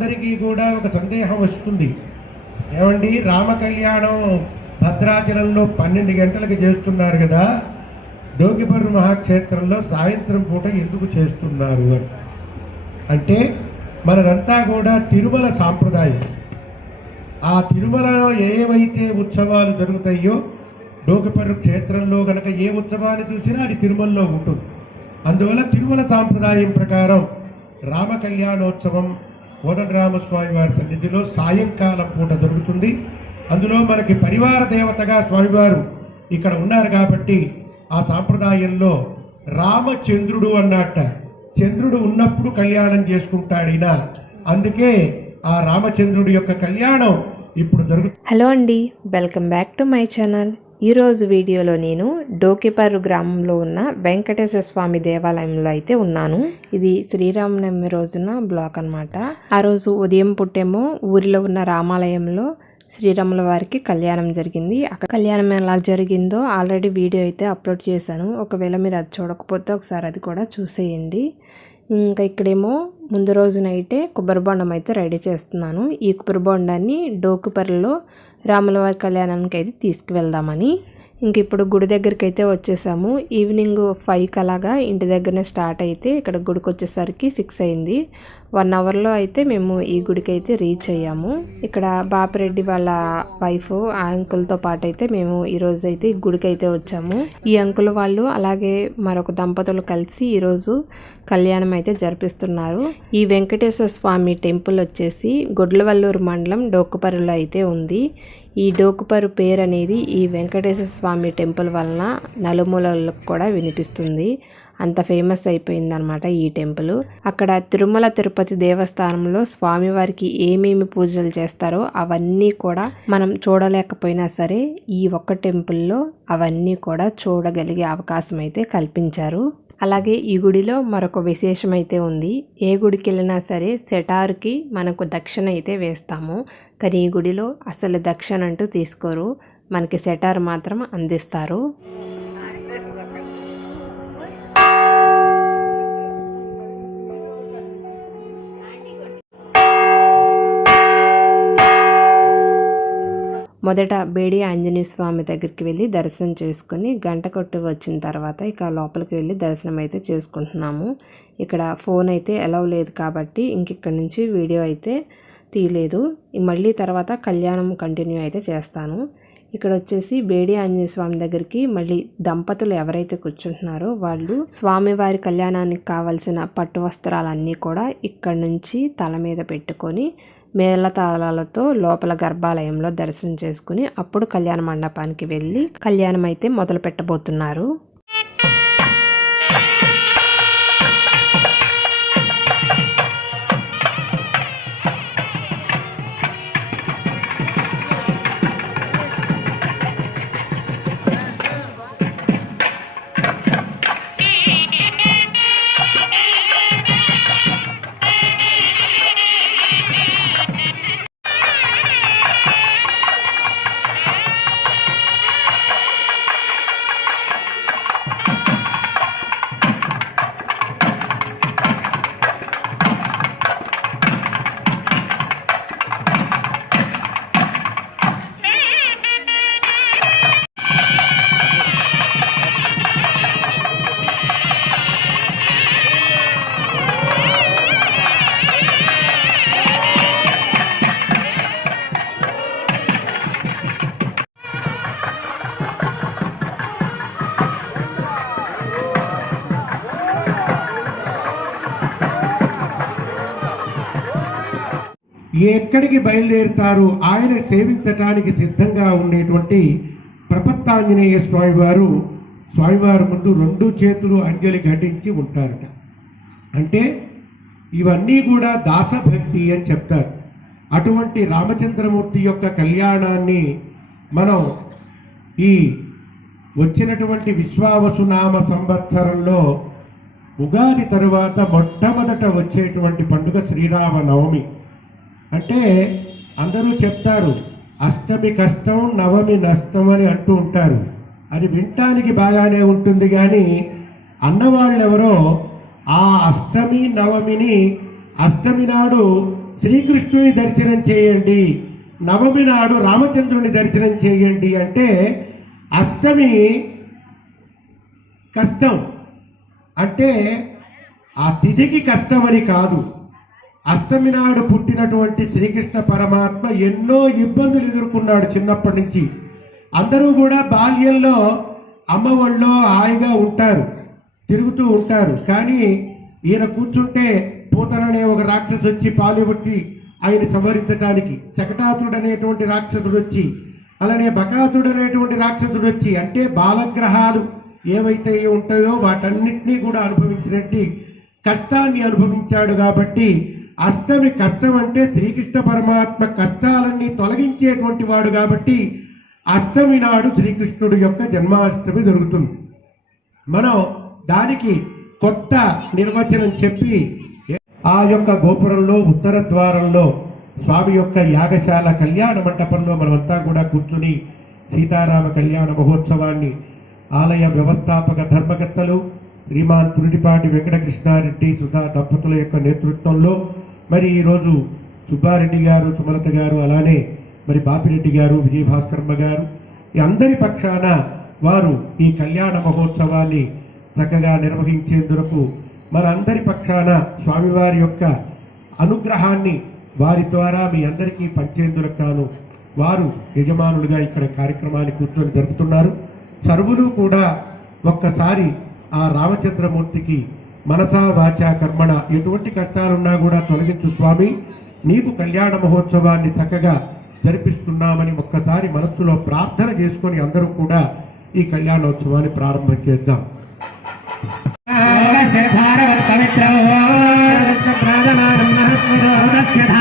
అందరికీ కూడా ఒక సందేహం వస్తుంది. ఏమండి? రామ కళ్యాణం భద్రాచలంలో పన్నెండు గంటలకు చేస్తున్నారు కదా. డోగిపర్రు మహాక్షేత్రంలో సాయంత్రం పూట ఎందుకు చేస్తున్నారు అంటే మనదంతా కూడా తిరుమల సాంప్రదాయం. ఆ తిరుమలలో ఏవైతే ఉత్సవాలు జరుగుతాయో డోకిపర్రు క్షేత్రంలో కనుక ఏ ఉత్సవాన్ని చూసినా అది తిరుమలలో ఉంటుంది. అందువల్ల తిరుమల సాంప్రదాయం ప్రకారం రామ కళ్యాణోత్సవం కోదండరామస్వామి వారి సన్నిధిలో సాయంకాలం పూట జరుగుతుంది. అందులో మనకి పరివార దేవతగా స్వామివారు ఇక్కడ ఉన్నారు కాబట్టి ఆ సాంప్రదాయంలో రామచంద్రుడు అన్నట్ట. చంద్రుడు ఉన్నప్పుడు కళ్యాణం చేసుకుంటాడిన అందుకే ఆ రామచంద్రుడి యొక్క కళ్యాణం ఇప్పుడు జరుగుతుంది హలో అండి welcome back to my channel. ఈరోజు వీడియోలో నేను డోకిపర్రు గ్రామంలో ఉన్న వెంకటేశ్వర స్వామి దేవాలయంలో అయితే ఉన్నాను. ఇది శ్రీరామనవమి రోజున బ్లాక్ అనమాట ఆ రోజు ఉదయం పుట్టేమో ఊరిలో ఉన్న రామాలయంలో శ్రీరాముల వారికి కళ్యాణం జరిగింది. అక్కడ కళ్యాణం ఎలా జరిగిందో ఆల్రెడీ వీడియో అయితే అప్లోడ్ చేశాను. ఒకవేళ మీరు అది చూడకపోతే ఒకసారి అది కూడా చూసేయండి. ఇంకా ఇక్కడేమో ముందు రోజునైతే కొబ్బరి బొండం అయితే రెడీ చేస్తున్నాను. ఈ కొబ్బరి బొండాన్ని డోకుపర్రిలో రాములవారి కళ్యాణానికి అయితే తీసుకువెళ్దామని. ఇంక ఇప్పుడు గుడి దగ్గరికి అయితే వచ్చేసాము. ఈవినింగ్ ఫైవ్కి అలాగా ఇంటి దగ్గరనే స్టార్ట్ అయితే ఇక్కడ గుడికి వచ్చేసరికి సిక్స్ అయింది. వన్ అవర్లో అయితే మేము ఈ గుడికి అయితే రీచ్ అయ్యాము. ఇక్కడ బాపిరెడ్డి వాళ్ళ వైఫ్ ఆ అంకుల్తో పాటు అయితే మేము ఈరోజు అయితే ఈ గుడికి అయితే వచ్చాము. ఈ అంకుల్ వాళ్ళు అలాగే మరొక దంపతులు కలిసి ఈరోజు కళ్యాణం అయితే జరిపిస్తున్నారు. ఈ వెంకటేశ్వర స్వామి టెంపుల్ వచ్చేసి గొడ్లవల్లూరు మండలం డోకుపర్రులో అయితే ఉంది. ఈ డోకుపరు పేరు అనేది ఈ వెంకటేశ్వర స్వామి టెంపుల్ వలన నలుమూలలకు కూడా వినిపిస్తుంది. అంత ఫేమస్ అయిపోయిందనమాట ఈ టెంపుల్. అక్కడ తిరుమల తిరుపతి దేవస్థానంలో స్వామివారికి ఏమేమి పూజలు చేస్తారో అవన్నీ కూడా మనం చూడలేకపోయినా సరే ఈ ఒక్క టెంపుల్లో అవన్నీ కూడా చూడగలిగే అవకాశం అయితే కల్పించారు. అలాగే ఈ గుడిలో మరొక విశేషం అయితే ఉంది. ఏ గుడికి వెళ్ళినా సరే సెటార్కి మనకు దక్షిణ అయితే వేస్తాము. కానీ ఈ గుడిలో అసలు దక్షిణ అంటూ తీసుకోరు. మనకి సెటార్ మాత్రం అందిస్తారు. మొదట బేడి ఆంజనేయ స్వామి దగ్గరికి వెళ్ళి దర్శనం చేసుకుని గంట కొట్టి వచ్చిన తర్వాత ఇక లోపలికి వెళ్ళి దర్శనం అయితే చేసుకుంటున్నాము. ఇక్కడ ఫోన్ అయితే అలౌ లేదు కాబట్టి ఇంక ఇక్కడ నుంచి వీడియో అయితే తీయలేదు. మళ్ళీ తర్వాత కళ్యాణం కంటిన్యూ అయితే చేస్తాను. ఇక్కడ వచ్చేసి బేడి ఆంజనేయ స్వామి దగ్గరికి మళ్ళీ దంపతులు ఎవరైతే కూర్చుంటున్నారో వాళ్ళు స్వామివారి కళ్యాణానికి కావలసిన పట్టు వస్త్రాలన్నీ కూడా ఇక్కడ నుంచి తల మీద పెట్టుకొని మేళతాళాలతో లోపల గర్భాలయంలో దర్శనం చేసుకుని అప్పుడు కళ్యాణ మండపానికి వెళ్ళి కళ్యాణం అయితే మొదలు పెట్టబోతున్నారు ఎక్కడికి బయలుదేరుతారు ఆయన సేవించటానికి సిద్ధంగా ఉండేటువంటి ప్రపత్తాంజనేయ స్వామివారు స్వామివారి ముందు రెండు చేతులు అంజలి ఘటించి ఉంటారట. అంటే ఇవన్నీ కూడా దాసభక్తి అని చెప్తారు. అటువంటి రామచంద్రమూర్తి యొక్క కళ్యాణాన్ని మనం ఈ వచ్చినటువంటి విశ్వావసునామ సంవత్సరంలో ఉగాది తరువాత మొట్టమొదట వచ్చేటువంటి పండుగ శ్రీరామనవమి. అంటే అందరూ చెప్తారు అష్టమి కష్టం నవమి నష్టం అని అంటూ ఉంటారు. అది వినటానికి బాగానే ఉంటుంది కానీ అన్నవాళ్ళెవరో ఆ అష్టమి నవమిని అష్టమి నాడు శ్రీకృష్ణుని దర్శనం చేయండి నవమి నాడు రామచంద్రుని దర్శనం చేయండి అంటే అష్టమి కష్టం. అంటే ఆ తిథికి కష్టమని కాదు. అష్టమి నాడు పుట్టినటువంటి శ్రీకృష్ణ పరమాత్మ ఎన్నో ఇబ్బందులు ఎదుర్కొన్నాడు చిన్నప్పటి నుంచి. అందరూ కూడా బాల్యంలో అమ్మ ఒళ్ళో హాయిగా ఉంటారు తిరుగుతూ ఉంటారు. కానీ ఈయన కూర్చుంటే పూతననే ఒక రాక్షసు వచ్చి పాలుబట్టి ఆయన సంహరించడానికి శకటాసుడు అనేటువంటి రాక్షసుడు వచ్చి అలానే బకాతుడు అనేటువంటి రాక్షసుడు వచ్చి అంటే బాలగ్రహాలు ఏవైతే ఉంటాయో వాటన్నిటినీ కూడా అనుభవించినట్టు కష్టాన్ని అనుభవించాడు కాబట్టి అష్టమి కష్టం అంటే శ్రీకృష్ణ పరమాత్మ కష్టాలన్నీ తొలగించేటువంటి వాడు కాబట్టి అష్టమి నాడు శ్రీకృష్ణుడు యొక్క జన్మాష్టమి జరుగుతుంది. మనం దానికి కొత్త నిర్వచనం చెప్పి ఆ యొక్క గోపురంలో ఉత్తర ద్వారంలో స్వామి యొక్క యాగశాల కళ్యాణ మంటపంలో మనమంతా కూడా కూర్చుని సీతారామ కళ్యాణ మహోత్సవాన్ని ఆలయ వ్యవస్థాపక ధర్మకర్తలు శ్రీమాన్ పురిటిపాటి వెంకటకృష్ణారెడ్డి సుధా దంపతుల యొక్క నేతృత్వంలో మరి ఈరోజు సుబ్బారెడ్డి గారు సుమలత గారు అలానే మరి బాపిరెడ్డి గారు విజయభాస్కర్మ గారు ఈ అందరి పక్షాన వారు ఈ కళ్యాణ మహోత్సవాన్ని చక్కగా నిర్వహించేందుకు మన అందరి పక్షాన స్వామివారి యొక్క అనుగ్రహాన్ని వారి ద్వారా మీ అందరికీ పంచేందులకు గాను వారు యజమానులుగా ఇక్కడ కార్యక్రమాన్ని కూర్చొని జరుపుతున్నారు. సర్వులు కూడా ఒక్కసారి ఆ రామచంద్రమూర్తికి మనసా వాచా కర్మణ. ఎటువంటి కష్టాలున్నా కూడా తొలగించు స్వామి. నీకు కళ్యాణ మహోత్సవాన్ని చక్కగా జరిపిస్తున్నామని ఒక్కసారి మనస్సులో ప్రార్థన చేసుకొని అందరూ కూడా ఈ కళ్యాణోత్సవాన్ని ప్రారంభం చేద్దాం. स्य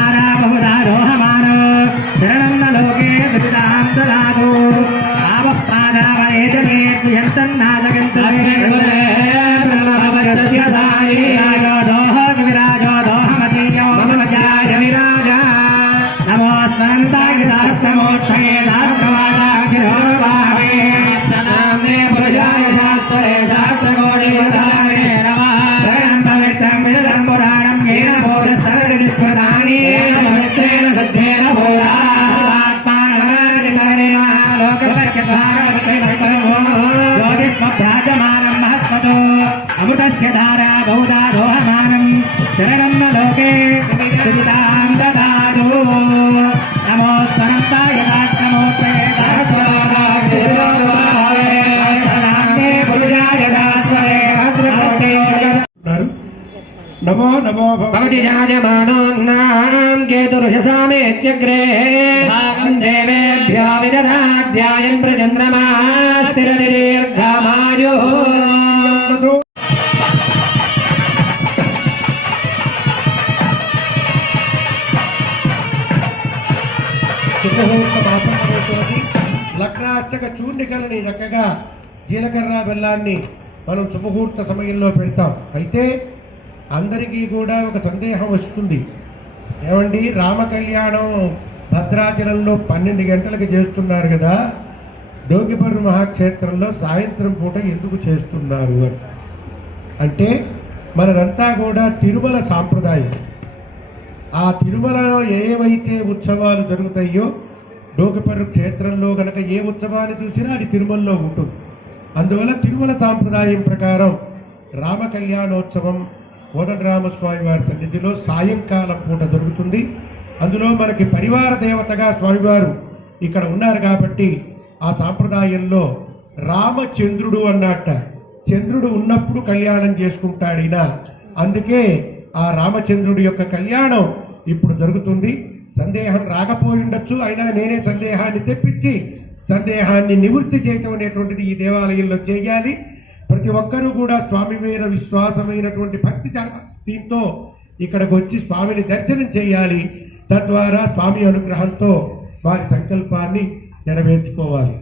జగదమ్మ లోకే సుతాం దాదు నమో సనంతాయ నమోతే నమో నమో భవతి జాయమానోన్నాం కేతురుషసామేత్యగ్రే దేవేభ్యో విదధాధ్యాయం ప్రచంద్రమా స్థిరదీర్ఘమాయు చూర్ణికలని చక్కగా జీలకర్ర బెల్లాన్ని మనం శుభముహూర్త సమయంలో పెడతాం. అయితే అందరికీ కూడా ఒక సందేహం వస్తుంది. ఏమండి? రామ కళ్యాణం భద్రాచలంలో పన్నెండు గంటలకు చేస్తున్నారు కదా. డోగిపర్రు మహాక్షేత్రంలో సాయంత్రం పూట ఎందుకు చేస్తున్నారు అని. అంటే మనదంతా కూడా తిరుమల సాంప్రదాయం. ఆ తిరుమలలో ఏవైతే ఉత్సవాలు జరుగుతాయో లోకపరు క్షేత్రంలో గనక ఏ ఉత్సవాన్ని చూసినా అది తిరుమలలో ఉంటుంది. అందువల్ల తిరుమల సాంప్రదాయం ప్రకారం రామ కళ్యాణోత్సవం కోదండరామస్వామి వారి సన్నిధిలో సాయంకాలం పూట జరుగుతుంది. అందులో మనకి పరివార దేవతగా స్వామివారు ఇక్కడ ఉన్నారు కాబట్టి ఆ సాంప్రదాయంలో రామచంద్రుడు అన్నట్ట చంద్రుడు ఉన్నప్పుడు కళ్యాణం చేసుకుంటాడిన అందుకే ఆ రామచంద్రుడి యొక్క కళ్యాణం ఇప్పుడు జరుగుతుంది. సందేహం రాకపోయి ఉండొచ్చు అయినా నేనే సందేహాన్ని తెప్పించి సందేహాన్ని నివృత్తి చేయటం అనేటువంటిది ఈ దేవాలయంలో చేయాలి ప్రతి ఒక్కరూ కూడా స్వామి మీద విశ్వాసమైనటువంటి భక్తి దీంతో ఇక్కడికి వచ్చి స్వామిని దర్శనం చేయాలి తద్వారా స్వామి అనుగ్రహంతో వారి సంకల్పాన్ని నెరవేర్చుకోవాలి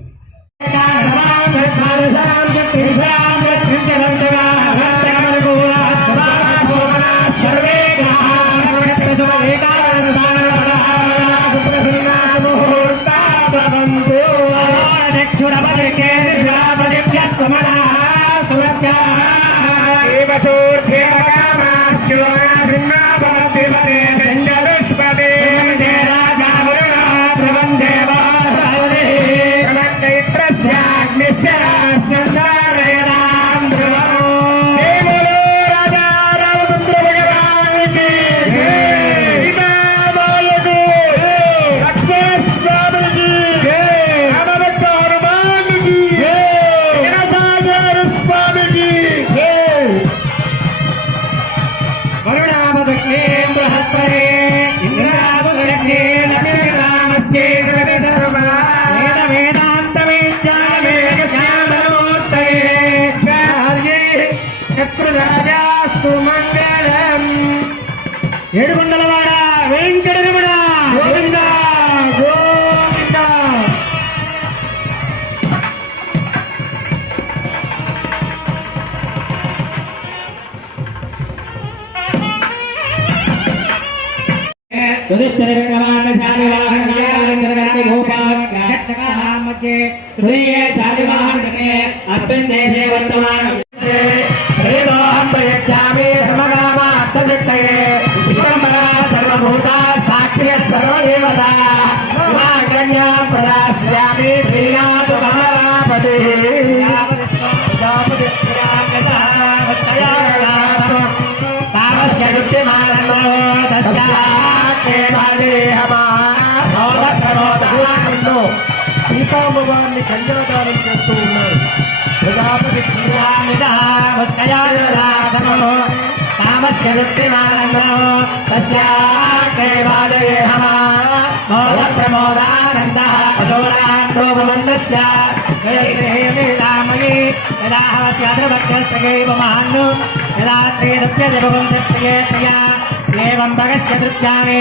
సమనా ఏడు कन्या प्रदास्यामि प्रीणातु कमलापतिः तावस्य कृत्यमानो तस्यात्मे बाले हमाः प्रमोदप्रमोदो సీతాంబవాన్ని కన్యాదానం చేస్తూ ఉన్నారు ప్రజాపతి रामस्य वृत्तिमानो तस्याग्रे वादये मोदप्रमोदानन्दः अशोरान् रोममण्डस्य ीलामयी यदा हवस्याद्रभक्त्यस्तगैव महान् यदा त्रेदप्यजभवन्ति प्रिये प्रिया एवं भगस्य तृप्यानि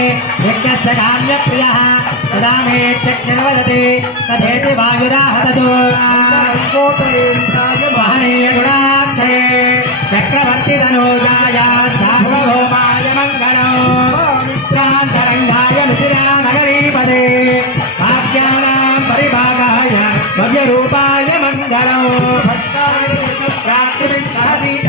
यज्ञस्य काम्यप्रियः तदा मे त्यक्तिर्वदति तथेति वायुराहततो महनीयगुणार्थे చక్రవర్తి ధనుజాయ సార్వభౌమాయ మంగళం. మిత్రాంతరంగాయ మిథిరానగరీపదే వాక్యానాం పరిభాగాయ భవ్యరూపాయ మంగళం. భక్తాయ ప్రాకృతి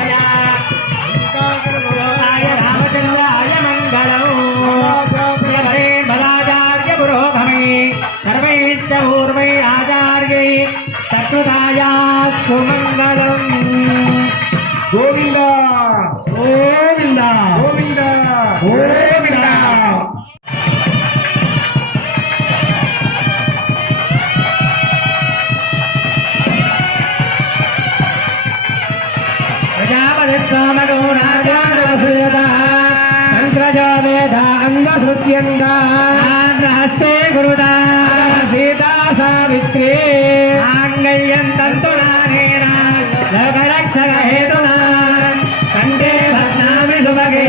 ృత్యంగాహస్తే గురుదా సీతా సావిత్రీ ఆంగళ్యం తంతునానేన లోకరక్షణ హేతునా కంటే భగ్నామి సుభగే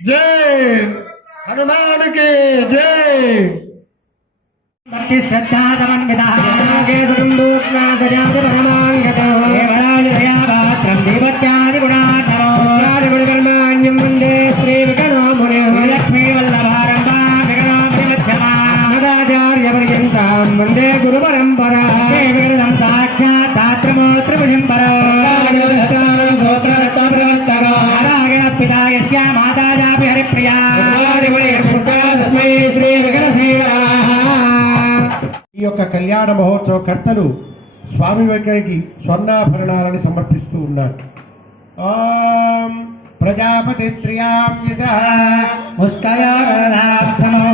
జై. హనుమానికి జై. భక్తి శ్రద్ధా ఈ యొక్క కళ్యాణ మహోత్సవ కర్తలు స్వామి వైఖరికి స్వర్ణాభరణాలను సమర్పిస్తూ ఉన్నారు. ఓం ప్రజాపతి త్రియాం యజః ముష్కయాగరదాక్షమో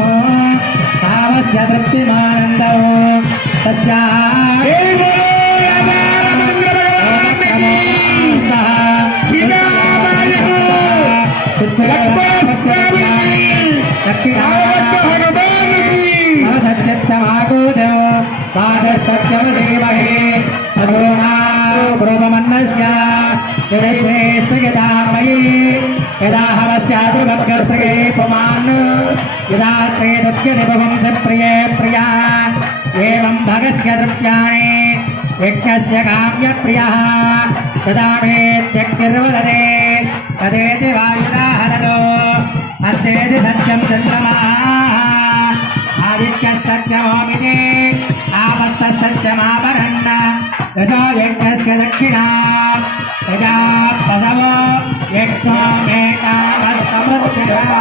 కామస్య తృప్తిమానందో. తస్యా. पादसत्यमधीमहे तदोमाप्रोपमन्नस्य यदश्रेष्ठयदामयि यदा हवस्यादुर्भक्तसृगे पुमान् यदा त्रेदप्यदिभुवंसप्रिये प्रिया एवं भगस्य तृप्त्यानि यज्ञस्य काम्यप्रियः तदा मे त्यक्तिर्वदते तदेति वायुना हरतो हस्तेति सत्यं चन्द्रमाः आदित्यस्तत्यमोमिति आपत्तस्तत्यमापरण्ण यशो यज्ञस्य दक्षिणा यजा पदवो यज्ञो मे कामसमृद्धिः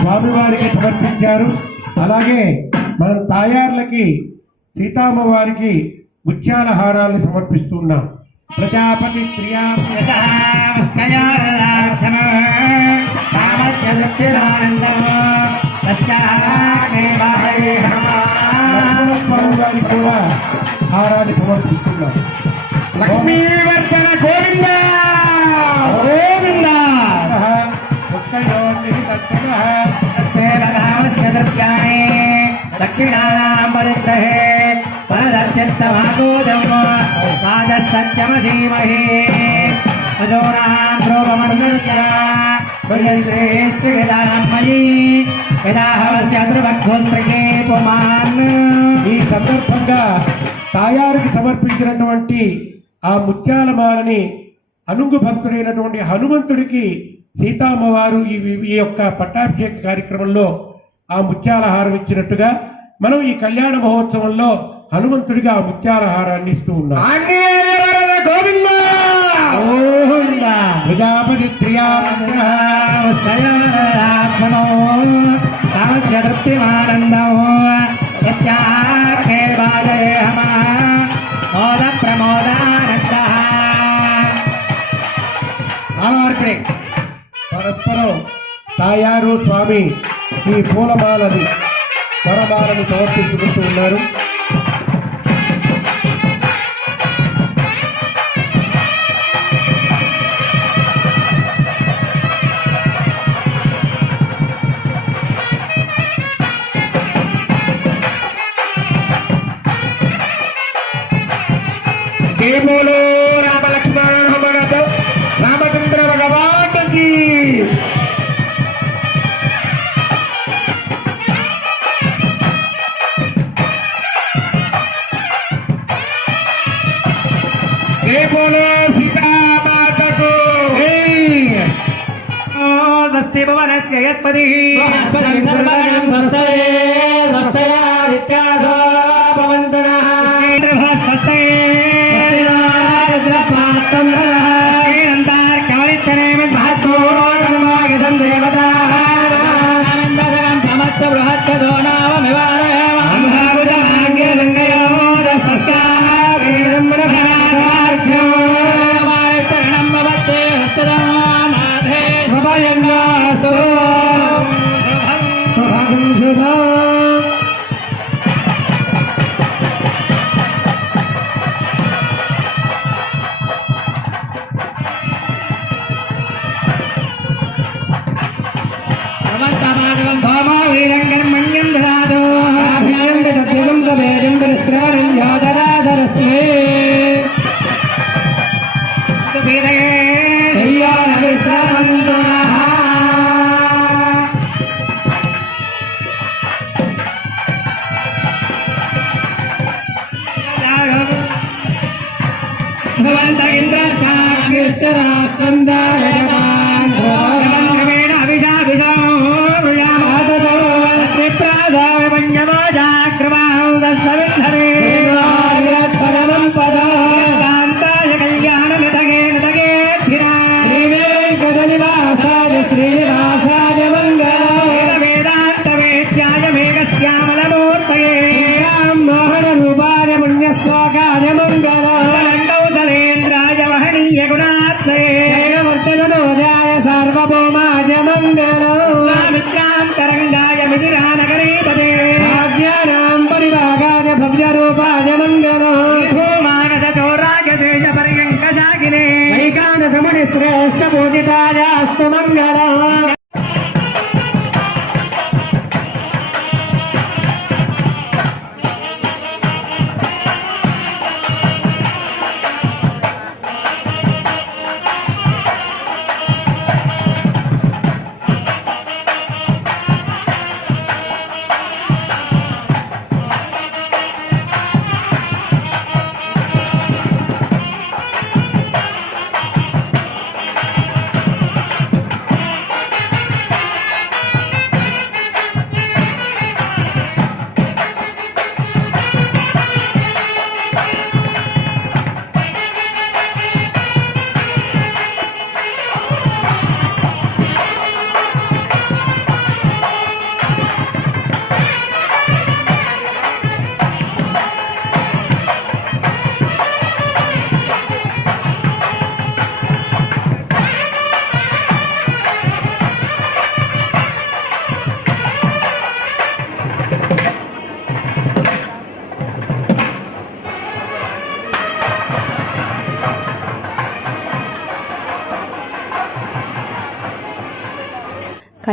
స్వామివారికి సమర్పించారు అలాగే మనం తాయార్లకి సీతామ్మ వారికి ముత్యాల హారాల్ని సమర్పిస్తున్నాం కూడా హారాన్ని సమర్పిస్తున్నాం లక్ష్మీవర్ధన గోవింద గోవింద దక్షిణానాం పరిగ్రహే పరదర్శత్తమాగోదం రాజసత్యమధీమహి అజోనాం ధ్రువమనుగస్య శ్రీ శ్రీదామయీ యదాహవస్య ధ్రువఘోస్త్రికే పుమాన్ ఈ సందర్భంగా తాయారుకి సమర్పించినటువంటి ఆ ముత్యాల మాలని అనుంగు భక్తుడైనటువంటి హనుమంతుడికి సీతామ్మవారు ఈ ఈ యొక్క పట్టాభిషేక కార్యక్రమంలో ఆ ముత్యాల హారం ఇచ్చినట్టుగా మనం ఈ కళ్యాణ మహోత్సవంలో హనుమంతుడిగా ముత్యాల హారాన్ని ఇస్తూ ఉన్నాం గోవింద! గోవింద! ప్రజాపతి త్రియామంత్ర తృప్తిమానందము యస్యాకే బాజయే మోద ప్రమోదానంద మార్పిడి పరస్పరం తాయారు స్వామి ఈ పూలమాలని వరమాలని సమర్పించుకుంటూ ఉన్నారు. भवनस्य यस्पतिः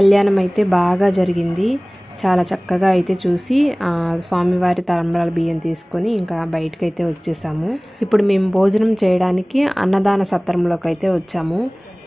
కళ్యాణం అయితే బాగా జరిగింది. చాలా చక్కగా అయితే చూసి స్వామివారి తలంబ్రాల బియ్యం తీసుకొని ఇంకా బయటకు అయితే వచ్చేసాము. ఇప్పుడు మేము భోజనం చేయడానికి అన్నదాన సత్రంలోకి అయితే వచ్చాము.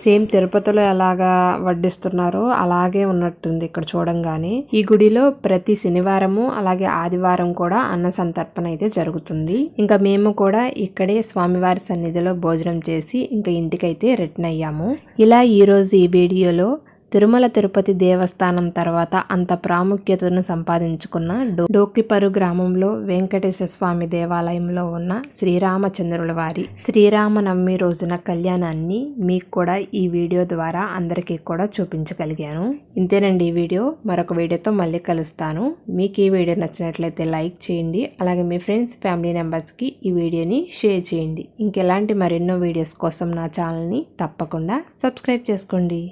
సేమ్ తిరుపతిలో ఎలాగా వడ్డిస్తున్నారో అలాగే ఉన్నట్టుంది ఇక్కడ చూడంగానే. ఈ గుడిలో ప్రతి శనివారము అలాగే ఆదివారం కూడా అన్న సంతర్పణ అయితే జరుగుతుంది. ఇంకా మేము కూడా ఇక్కడే స్వామివారి సన్నిధిలో భోజనం చేసి ఇంకా ఇంటికైతే రిటర్న్ అయ్యాము. ఇలా ఈరోజు ఈ వీడియోలో తిరుమల తిరుపతి దేవస్థానం తర్వాత అంత ప్రాముఖ్యతను సంపాదించుకున్న డో- డోకిపరు గ్రామంలో వెంకటేశ్వర స్వామి దేవాలయంలో ఉన్న శ్రీరామచంద్రుల వారి శ్రీరామనవమి రోజున కళ్యాణాన్ని మీకు కూడా ఈ వీడియో ద్వారా అందరికీ కూడా చూపించగలిగాను. ఇంతేనండి ఈ వీడియో. మరొక వీడియోతో మళ్ళీ కలుస్తాను. మీకు ఈ వీడియో నచ్చినట్లయితే లైక్ చేయండి. అలాగే మీ ఫ్రెండ్స్ ఫ్యామిలీ మెంబర్స్కి ఈ వీడియోని షేర్ చేయండి. ఇంకెలాంటి మరెన్నో వీడియోస్ కోసం నా ఛానల్ని తప్పకుండా సబ్స్క్రైబ్ చేసుకోండి.